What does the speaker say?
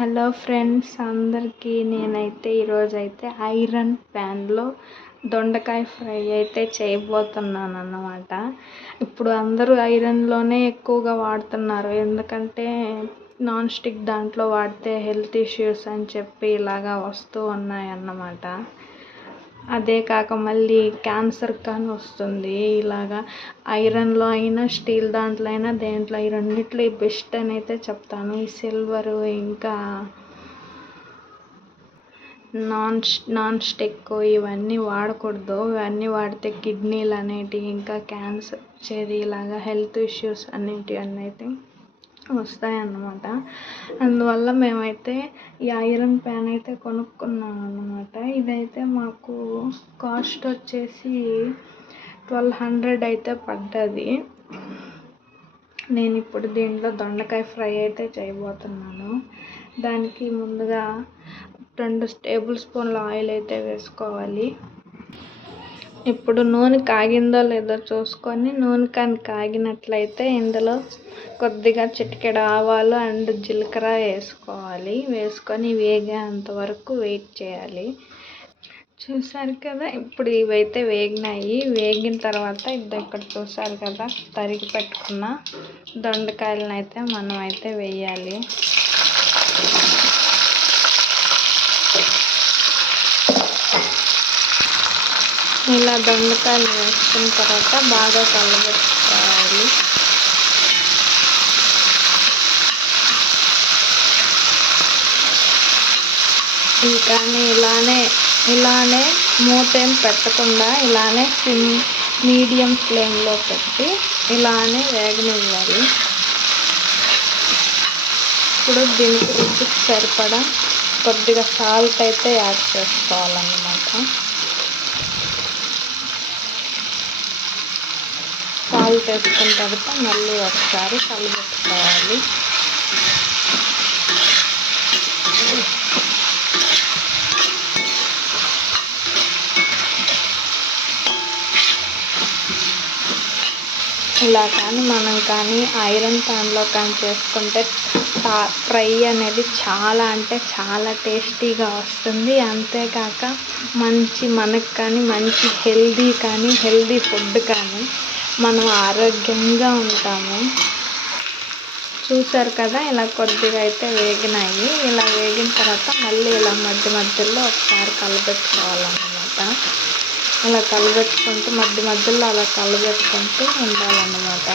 Hello friends అందరికీ నేనైతే ఈరోజైతే ఐరన్ ప్యాన్లో దొండకాయ ఫ్రై అయితే చేయబోతున్నాను అన్నమాట. ఇప్పుడు అందరూ ఐరన్లోనే ఎక్కువగా వాడుతున్నారు, ఎందుకంటే నాన్ స్టిక్ దాంట్లో వాడితే హెల్త్ ఇష్యూస్ అని చెప్పి ఇలాగా వస్తూ ఉన్నాయన్నమాట. అదే కాక మళ్ళీ క్యాన్సర్ కానీ వస్తుంది. ఇలాగా ఐరన్లో అయినా స్టీల్ దాంట్లో అయినా దేంట్లో ఈ రెండిట్లో బెస్ట్ అని అయితే చెప్తాను. ఈ సిల్వరు ఇంకా నాన్ స్టిక్ ఇవన్నీ వాడకూడదు. ఇవన్నీ వాడితే కిడ్నీలు అనేటివి ఇంకా క్యాన్సర్ వచ్చేది, ఇలాగా హెల్త్ ఇష్యూస్ అన్నీ వస్తాయన్నమాట. అందువల్ల మేమైతే ఈ ఐరన్ ప్యాన్ అయితే కొనుక్కున్నాం అన్నమాట. ఇదైతే మాకు కాస్ట్ వచ్చేసి 1200 అయితే పడ్డది. నేను ఇప్పుడు దీంట్లో దొండకాయ ఫ్రై అయితే చేయబోతున్నాను. దానికి ముందుగా 2 టేబుల్ స్పూన్ల ఆయిల్ అయితే వేసుకోవాలి. ఇప్పుడు నూనె కాగిందో లేదో చూసుకొని, నూనె కానీ కాగినట్లయితే ఇందులో కొద్దిగా చిటికెడు ఆవాలు అండ్ జీలకర్ర వేసుకోవాలి. వేసుకొని వేగేంత వరకు వెయిట్ చేయాలి. చూసారు కదా, ఇప్పుడు ఇవైతే వేగినాయి. వేగిన తర్వాత ఇక్కడ చూసారు కదా, తరిగి పెట్టుకున్న దొండకాయలను అయితే మనం అయితే వేయాలి. ఇలా దొండకాయలు వేసుకున్న తర్వాత బాగా కలబెట్టుకోవాలి. ఇంకా ఇలానే మూత ఏం పెట్టకుండా ఇలానే మీడియం ఫ్లేమ్లో పెట్టి ఇలానే వేగనివ్వాలి. ఇప్పుడు దీనికి రుచికి సరిపడా కొద్దిగా సాల్ట్ అయితే యాడ్ చేసుకోవాలన్నమాట. సాల్ట్ వేసుకున్న తర్వాత మళ్ళీ ఒకసారి కలబెట్టుకోవాలి. ఇలా కానీ మనం కానీ ఐరన్ ప్యాన్లో కానీ చేసుకుంటే ఫ్రై అనేది చాలా అంటే చాలా టేస్టీగా వస్తుంది. అంతేకాక మనకు కానీ మంచి హెల్దీ ఫుడ్ కానీ మనం ఆరోగ్యంగా ఉంటాము. చూసారు కదా, ఇలా కొద్దిగా అయితే వేగినాయి. ఇలా వేగిన తర్వాత మళ్ళీ ఇలా మధ్యలో ఒకసారి కలబెట్టుకోవాలన్నమాట. ఇలా కలబెట్టుకుంటూ మధ్యలో అలా కలబెట్టుకుంటూ ఉండాలన్నమాట.